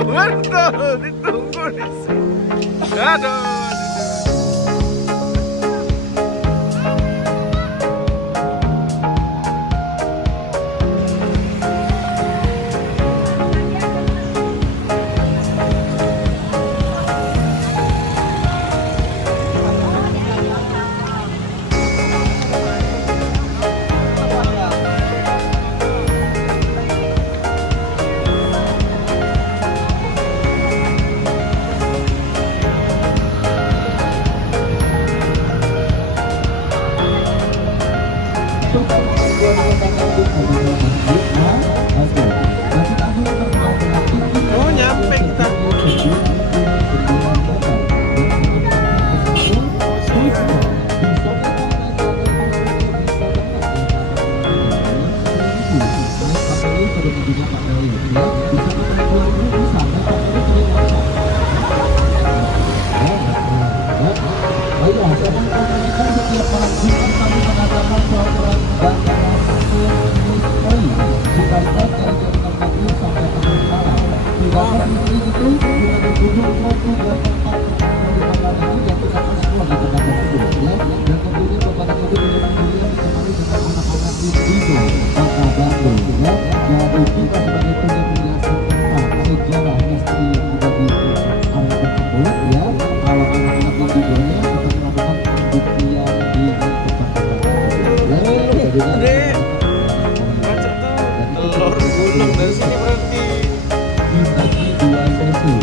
betul, ditunggu di sini. Aduh. Oh, nyampe kita. Telur gulung dari sini berarti dibagi 2 sesi.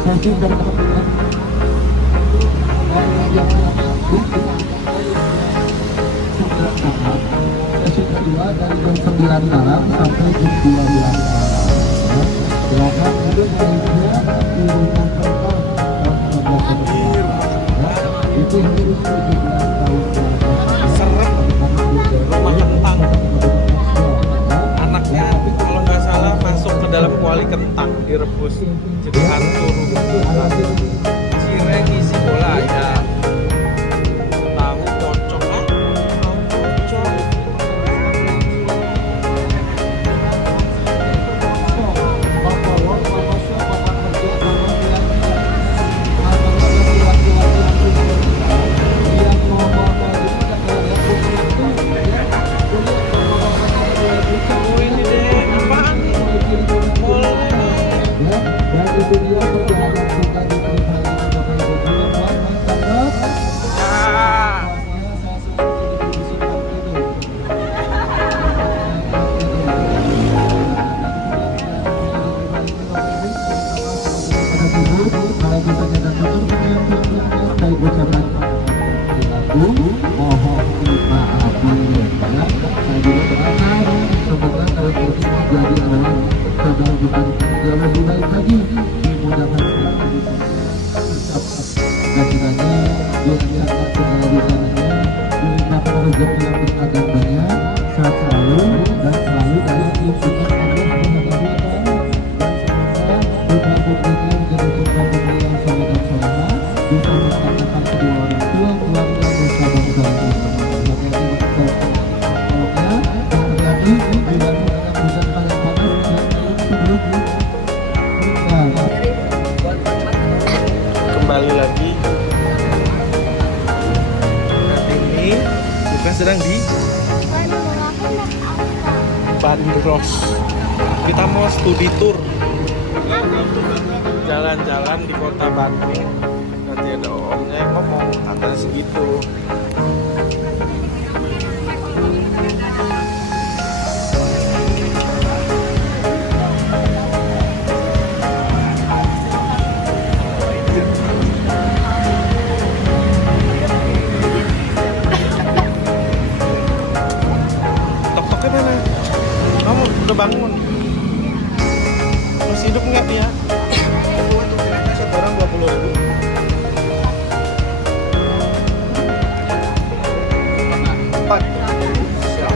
Sesi dari sesi kedua dari jam 9 malam sampai jam 12 malam. Silakan duduk baiknya di rumah tempat itu harus 17 tahun. Serem rumah kentang. Anaknya kalau nggak salah masuk ke dalam kuali kentang direbus jadi hantu rumah. Cireng isi bola ya. Tahu pocong ini deh apaan nih? Kembali lagi. Saat ini bukan sedang di Bandros. Kita mau studi tour jalan-jalan di kota Bandung. Nanti ada omnya yang ngomong katanya segitu. Udah bangun? Masih hidup nggak dia? Satu orang 20.000. Empat. Siap.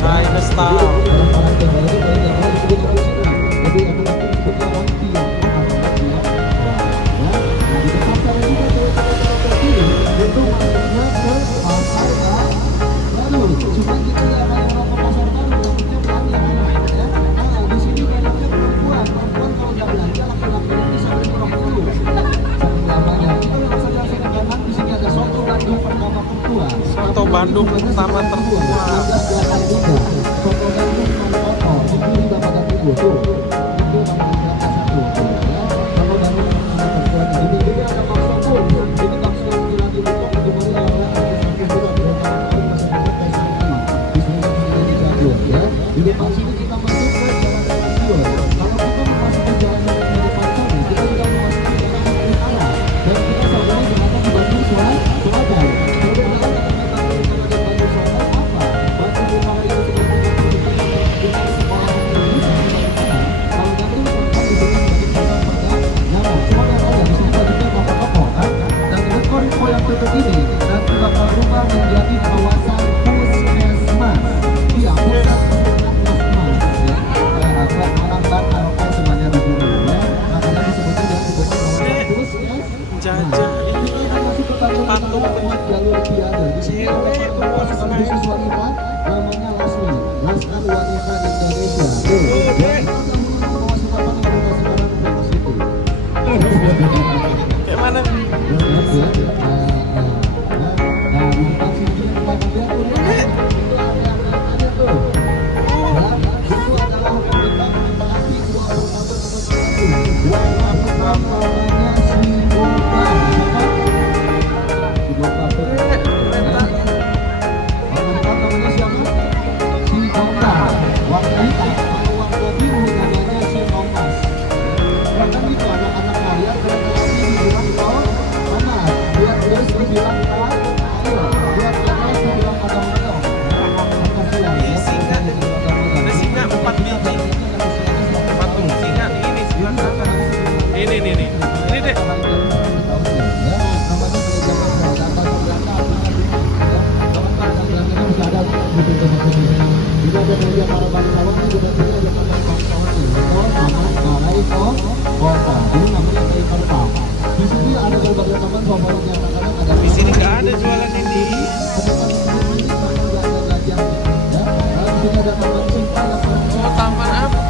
China style. Soto Bandung pertama tertua. Jajah patung cewek namanya Lasmi, Laskar Wanita Indonesia. kayak mana? Ada singa 4 biji. Patung singa ini sebelah kanan. Ini deh. Di sini nggak ada jualan ini. Oh, taman apa?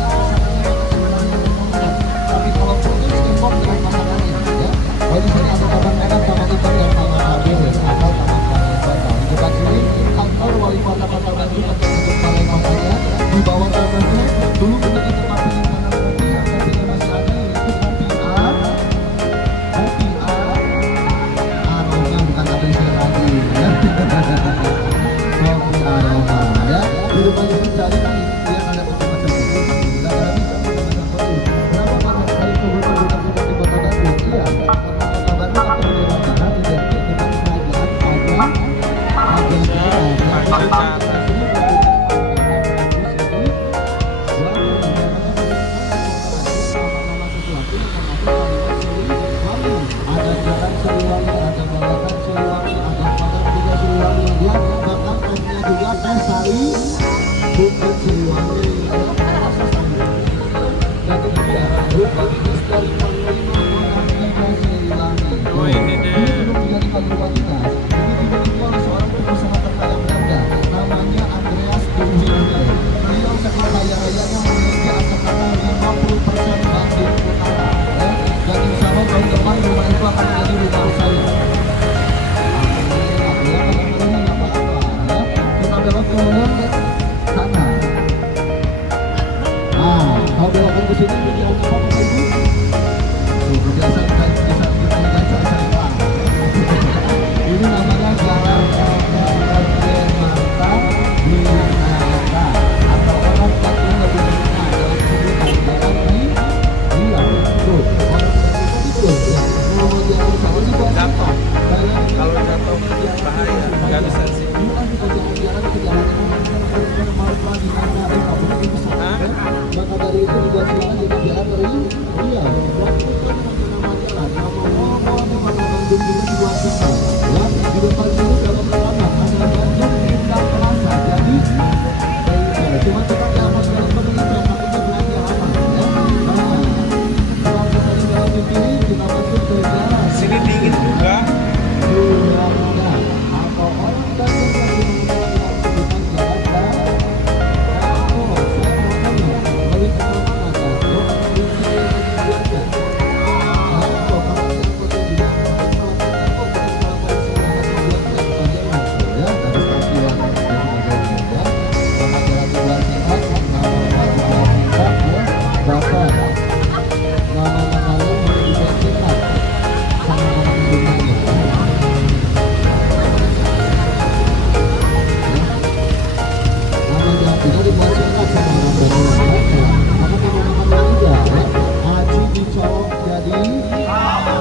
juga di luar sana. Ya, di depan sini kalau pertama ada Bandung Indah Plaza. Jadi cuma kita dapat jalan begitu, takutnya belanja lama. Ya, kalau kita di jalan kiri kita masuk ke jalan. Sini dingin juga. Apa orang Bandung yang menggunakan aktivitas jalan dan saya mau tanya, bagi pengalaman ada lokasi yang dibuatkan.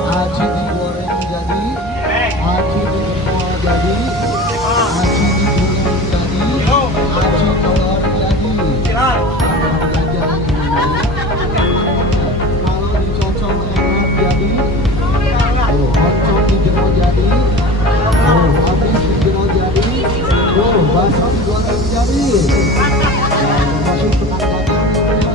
Aci digoreng jadi, aci dikemual jadi, aci digoreng jadi, aci telur jadi. Kalau dicocol enak jadi, oncom dijerok jadi, habis dijerok jadi, bakso digoreng jadi. Masuk tukang dagang gitu ya.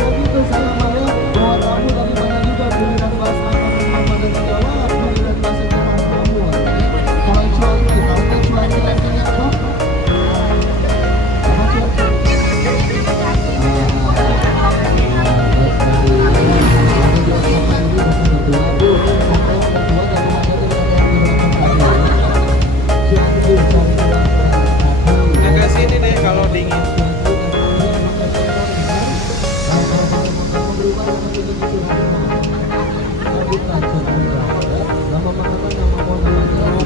Begitu saya melihat bahwa kamu dari mana juga giliran bahasa teman-teman pada dijawab, giliran bahasa teman kamu. Kalau cuanki, kalau cuanki artinya apa? Apa cuanki? Agak sini deh kalau dingin.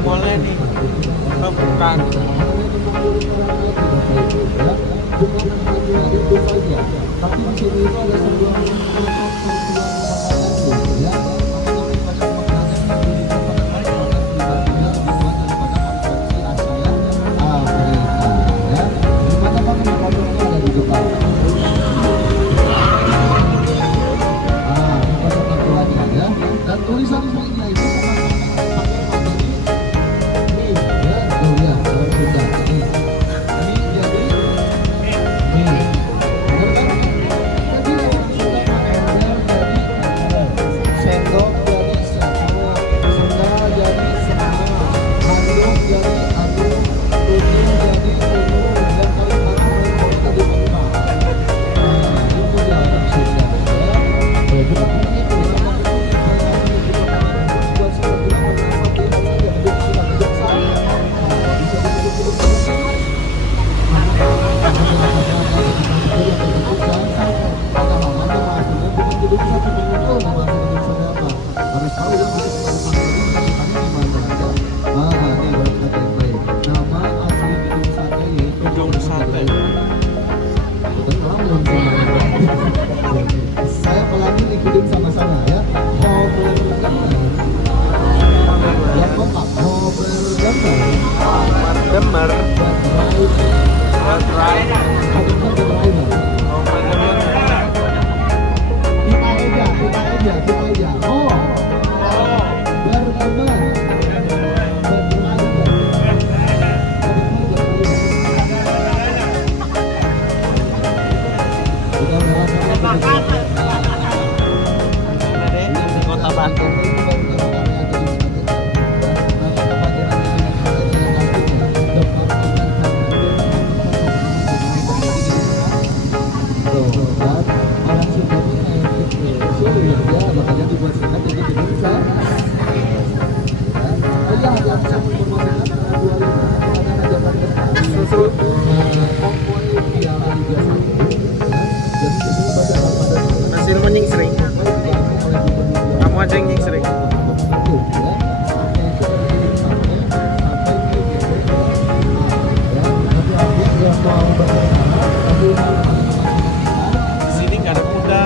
Boleh nih, kita buka. Tapi di sini itu ada sebuah dan tulisan ini itu pakai materi nih ya, tuh ya, kalau sudah ini jadi nih, benar kan? Jadi yang sudah pakai jadi sendok jadi sendok, sendal jadi sendal, handuk jadi handuk, tujuh jadi tujuh, dan kali mana mereka di muka. Itu dia orang sudah ya. Kita pakai itu sama saya pelajari ikutin sama-sama ya. Ya kompak, Demer. Right. kita aja. Oh, berteman. Kota Bandung. Makanya dibuat singkat jadi tidak bisa. Oh iya, yang bisa menginformasikan dua lima ada Jakarta susu Konvoy Piala Liga 1. Jadi di sini pada Mesin menying sering. Kamu aja yang sering. Sini nggak ada kuda.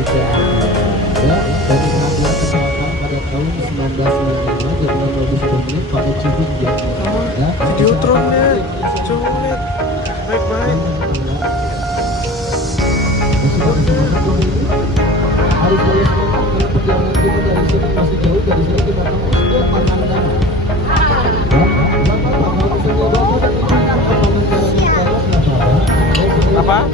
Ya, dari pengambilan kecelakaan pada tahun 1995 jadi 6 menit pakai cibing ya. Ya, Videotronnya sulit. Baik-baik. Hari Jaya Selatan dalam perjalanan kita dari sini masih jauh, dari sini kita akan ke Pangandaran. Apa?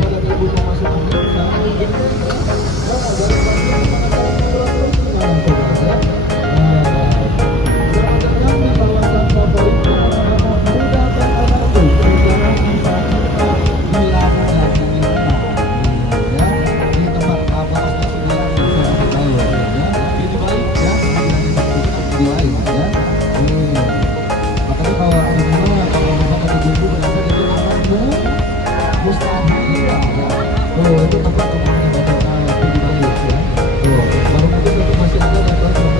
Mustahil itu tempat temannya baca di balik ya. Baru mungkin itu masih ada lebar 19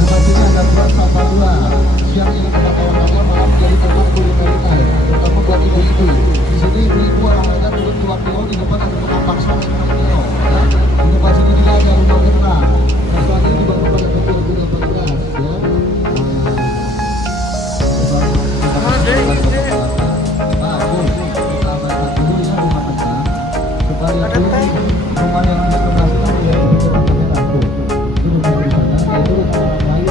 lokasinya ada Tuan Sabarua yang ingin kita kawan-kawan malam jadi tempat kuliner terutama buat ibu-ibu. Di sini ibu-ibu olahraga turun di waktu di depan ada penampang sore namanya. Di depan sini juga ada rumah gerak. Restoran ini dibangun pada tahun 2018 ya. Rumah yang di sebelah sana ya itu rumahnya Ratu. Itu rumah di sana, itu rumah orang lain.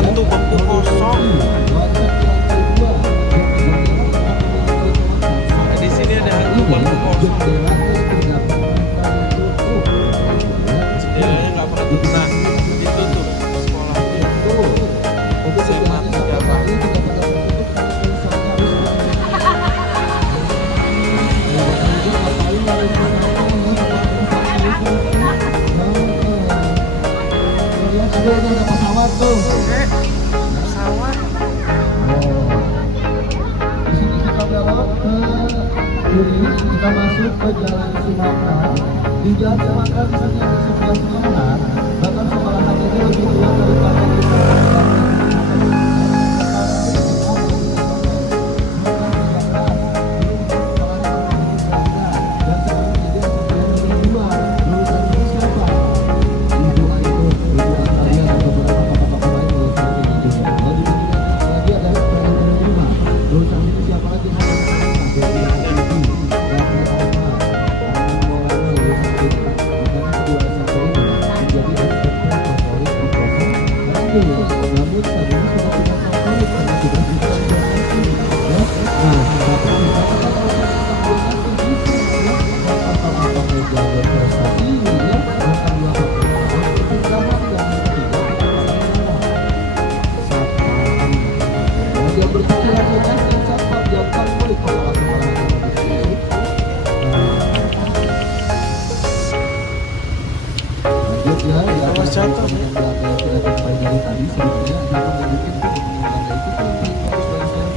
Hantu bangku kosong. Di sini ada hantu bangku kosong. Jendelanya nggak pernah tutup. Nah, itu tuh sekolah. SMA 3 tahun. Ada pesawat tuh. Pesawat. Di sini kita belok ke kiri, kita masuk ke Jalan Sumatera. Di Jalan Sumatera di sini di sebelah selatan, bahkan sekolah ini lebih tua daripada di Jatuh.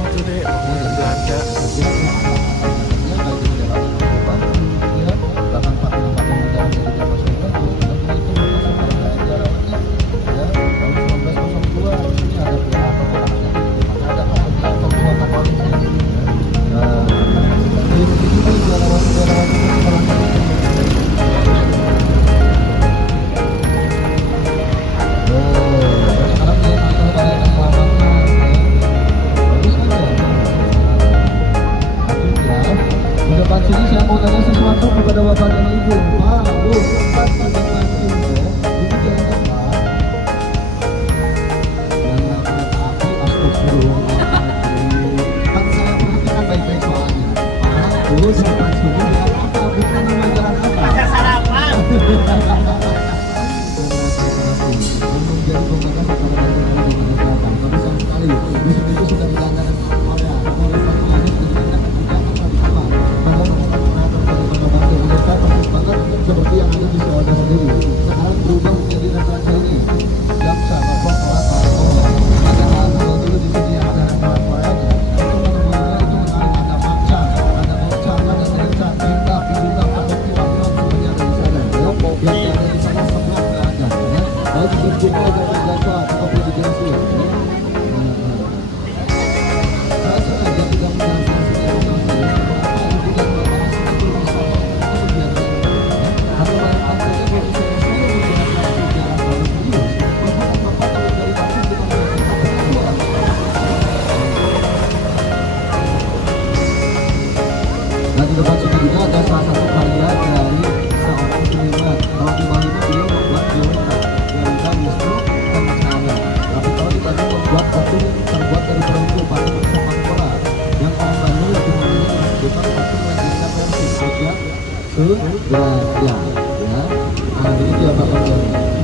Itu deh, Belanda. Dan di depan sini juga ada salah satu karya dari seorang seniman. Kalau di Bali ini beliau membuat Dewa Wisnu Kencana. Tapi kalau di Bandung membuat patung terbuat dari perunggu patung sepak bola. Yang orang Bandung lebih memilih menunjukkan patung legenda versi sejak Suganda. Ya, nah ini dia Bapak Doni.